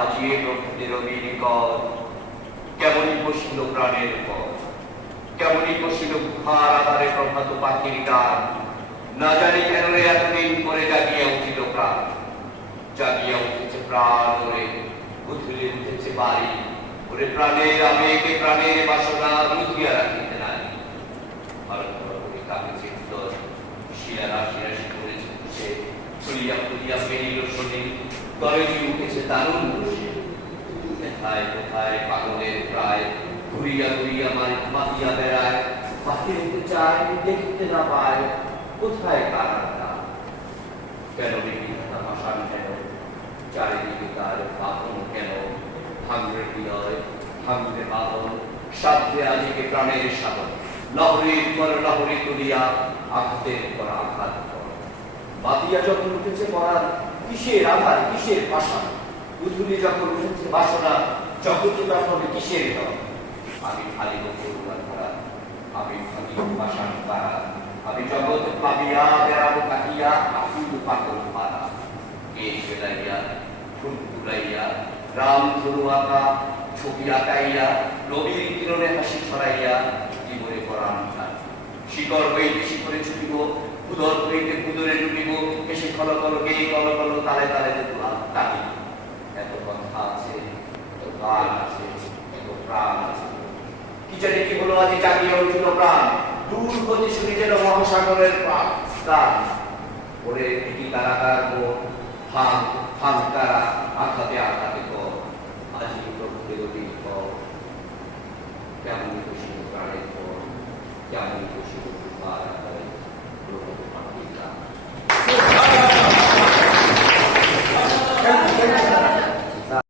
আজি এ প্রকৃতির অবিনিকর কেমনই বসিল প্রাণের পর কেমনই বসিল গুহার আধারে প্রভাত পাখির গান না জানি কেন রে এতদিন পরে জাগিয়া উঠিল প্রাণ। জাগিয়া উঠেছে প্রাণ ওরে উঠলে উঠেছে বাড়ি। ওরে প্রাণের আবেগে, প্রাণের বাসনা রুধিয়া রাখিতে নাই। ভারত করে শিয়ারা শিরাশি করেছে সে ফুলিয়া ফুলিয়া পেরিল শনি। গরজি উঠেছে, দারুণ বসে কোথায় কোথায় পাগলের প্রায়। ঘুরিয়া ঘুরিয়া মারি, মাতিয়া বেড়ায়। বাহির হতে চায় দেখতে না পায়। কোথায় কারা তারা? কেন বিবিধতা ভাষান কেন? চারিদিকে তার বাহন কেন? ভাঙরে হৃদয় ভাঙরে বাহন সাধ্যে আজিকে প্রাণের সাধন লহরীর পর লহরী তুলিয়া আঘাতের পর আঘাত। বাতিয়া যখন উঠেছে পড়ার কিসের আধার, কিসের পাশান উধুলি যখন উঠেছে বাসনা জগৎ তখন কিসের আমি খালি করা আমি খালি তারা আমি জগৎ পাবিয়া, বেড়াবো কাটিয়া পারা এই বেলাইয়া ফুল তুলাইয়া রাম ধনু আঁকা, ছবি আঁকাইয়া রবির কিরণে শিকড় হইতে শিকড়ে ছুটিব উদর হইতে উদরে ডুবিব, এসে কল কল গে কল কল, তালে তালে যেত তালি এত কথা আছে, এত গান আছে, এত প্রাণ আছে। কি জানি কি হলো আজ জাগিয়ে উঠিল প্রাণ। দূর হতে শুনি যেন মহাসাগরের প্রাণ। গান ওরে ফাঁক ফাঁক তারা আঘাতে আঘাতে। cerchiamo di cucire più male